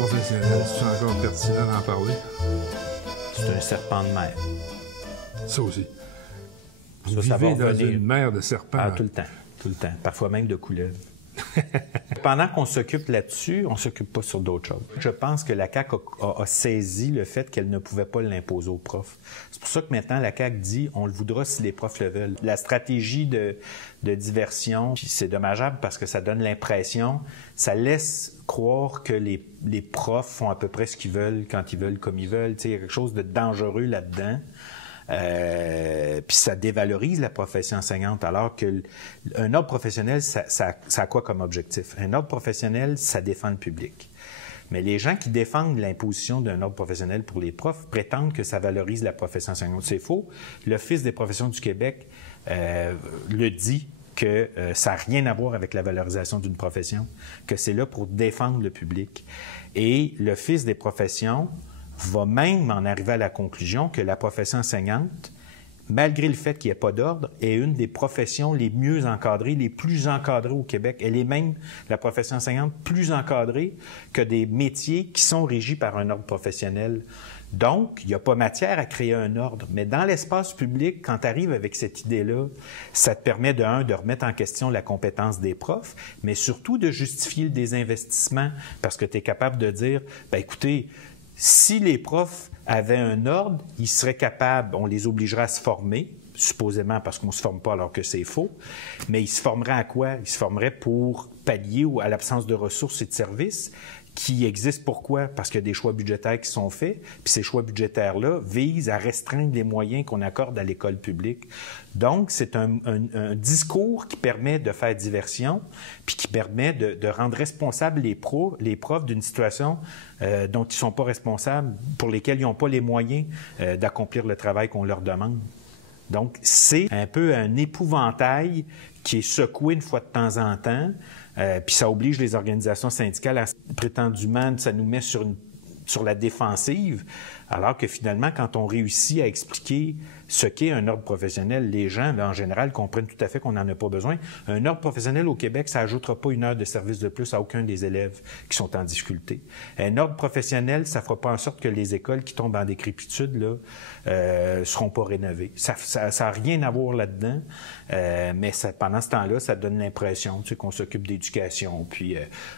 professionnel, c'est encore pertinent d'en parler? C'est un serpent de mer. Ça aussi. Vous vivez dans une mer de serpents. Ah, tout le temps. Tout le temps. Parfois même de couleuvres. Pendant qu'on s'occupe là-dessus, on ne s'occupe pas sur d'autres choses. Je pense que la CAQ a saisi le fait qu'elle ne pouvait pas l'imposer aux profs. C'est pour ça que maintenant, la CAQ dit on le voudra si les profs le veulent. La stratégie de diversion, c'est dommageable parce que ça donne l'impression, ça laisse croire que les profs font à peu près ce qu'ils veulent, quand ils veulent, comme ils veulent. Tu sais, il y a quelque chose de dangereux là-dedans. Puis ça dévalorise la profession enseignante, alors que un ordre professionnel, ça a quoi comme objectif? Un ordre professionnel, ça défend le public. Mais les gens qui défendent l'imposition d'un ordre professionnel pour les profs prétendent que ça valorise la profession enseignante. C'est faux. L'Office des professions du Québec le dit que ça n'a rien à voir avec la valorisation d'une profession, que c'est là pour défendre le public. Et l'Office des professions va même en arriver à la conclusion que la profession enseignante, malgré le fait qu'il n'y ait pas d'ordre, est une des professions les mieux encadrées, les plus encadrées au Québec. Elle est même, la profession enseignante, plus encadrée que des métiers qui sont régis par un ordre professionnel. Donc, il n'y a pas matière à créer un ordre. Mais dans l'espace public, quand tu arrives avec cette idée-là, ça te permet, de remettre en question la compétence des profs, mais surtout de justifier le désinvestissement, parce que tu es capable de dire, bien, écoutez, si les profs avaient un ordre, ils seraient capables, on les obligerait à se former, supposément parce qu'on ne se forme pas alors que c'est faux, mais ils se formeraient à quoi? Ils se formeraient pour pallier à l'absence de ressources et de services qui existent. Pourquoi? Parce qu'il y a des choix budgétaires qui sont faits, puis ces choix budgétaires-là visent à restreindre les moyens qu'on accorde à l'école publique. Donc, c'est un discours qui permet de faire diversion, puis qui permet de rendre responsables les profs d'une situation dont ils ne sont pas responsables, pour lesquels ils n'ont pas les moyens d'accomplir le travail qu'on leur demande. Donc, c'est un peu un épouvantail qui est secoué une fois de temps en temps, puis ça oblige les organisations syndicales à, prétendument, ça nous met sur la défensive, alors que finalement, quand on réussit à expliquer ce qu'est un ordre professionnel, les gens, là, en général, comprennent tout à fait qu'on n'en a pas besoin. Un ordre professionnel au Québec, ça n'ajoutera pas une heure de service de plus à aucun des élèves qui sont en difficulté. Un ordre professionnel, ça ne fera pas en sorte que les écoles qui tombent en décrépitude là, seront pas rénovées. Ça n'a rien à voir là-dedans, mais pendant ce temps-là, ça donne l'impression, tu sais, qu'on s'occupe d'éducation, puis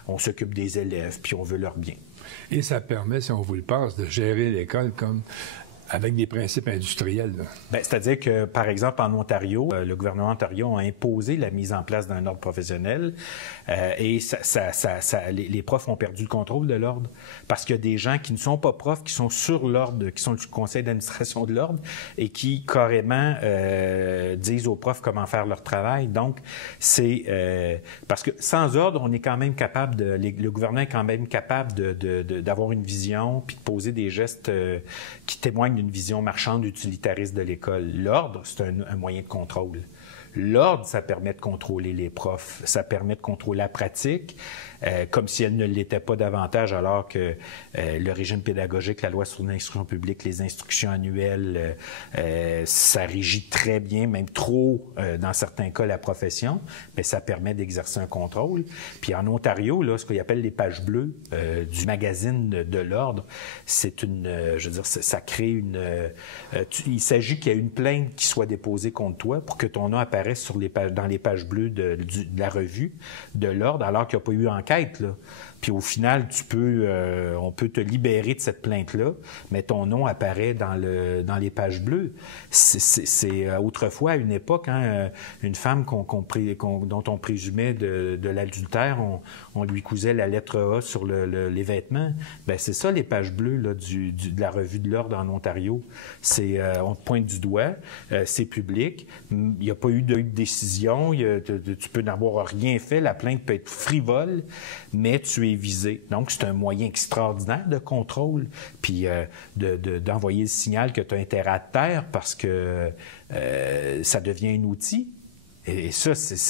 on s'occupe des élèves, puis on veut leur bien. Et ça permet, si on vous le passe, de gérer l'école comme avec des principes industriels. Bien, c'est-à-dire que, par exemple, en Ontario, le gouvernement ontario a imposé la mise en place d'un ordre professionnel et les profs ont perdu le contrôle de l'ordre parce qu'il y a des gens qui ne sont pas profs, qui sont sur l'ordre, qui sont du conseil d'administration de l'ordre et qui, carrément, disent aux profs comment faire leur travail. Donc, c'est... parce que sans ordre, on est quand même capable le gouvernement est quand même capable d'avoir une vision puis de poser des gestes qui témoignent d'une vision marchande utilitariste de l'école. L'ordre, c'est un moyen de contrôle. L'ordre, ça permet de contrôler les profs, ça permet de contrôler la pratique, comme si elle ne l'était pas davantage, alors que le régime pédagogique, la loi sur l'instruction publique, les instructions annuelles, ça régit très bien, même trop, dans certains cas, la profession, mais ça permet d'exercer un contrôle. Puis en Ontario, là, ce qu'on appelle les pages bleues du magazine de l'ordre, c'est je veux dire, ça crée il s'agit qu'il y ait une plainte qui soit déposée contre toi pour que ton nom apparaisse dans les pages bleues de la revue de l'ordre, alors qu'il n'y a pas eu enquête, là. Puis au final, on peut te libérer de cette plainte-là, mais ton nom apparaît dans les pages bleues. C'est autrefois, à une époque, hein, une femme dont on présumait de l'adultère, on lui cousait la lettre A sur les vêtements. Ben c'est ça, les pages bleues là, de la revue de l'ordre en Ontario. On te pointe du doigt, c'est public, il n'y a pas eu de décision, tu peux n'avoir rien fait, la plainte peut être frivole, mais tu es visé. Donc, c'est un moyen extraordinaire de contrôle, puis d'envoyer le signal que tu as intérêt à te taire parce que ça devient un outil. Et ça, c'est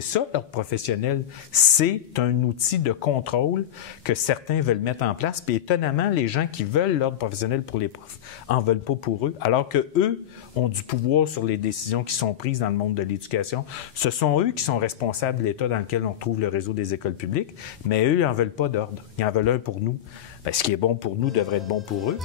ça, l'ordre professionnel. C'est un outil de contrôle que certains veulent mettre en place. Puis étonnamment, les gens qui veulent l'ordre professionnel pour les profs en veulent pas pour eux, alors que eux ont du pouvoir sur les décisions qui sont prises dans le monde de l'éducation. Ce sont eux qui sont responsables de l'état dans lequel on trouve le réseau des écoles publiques, mais eux, ils n'en veulent pas d'ordre. Ils en veulent un pour nous. Bien, ce qui est bon pour nous devrait être bon pour eux.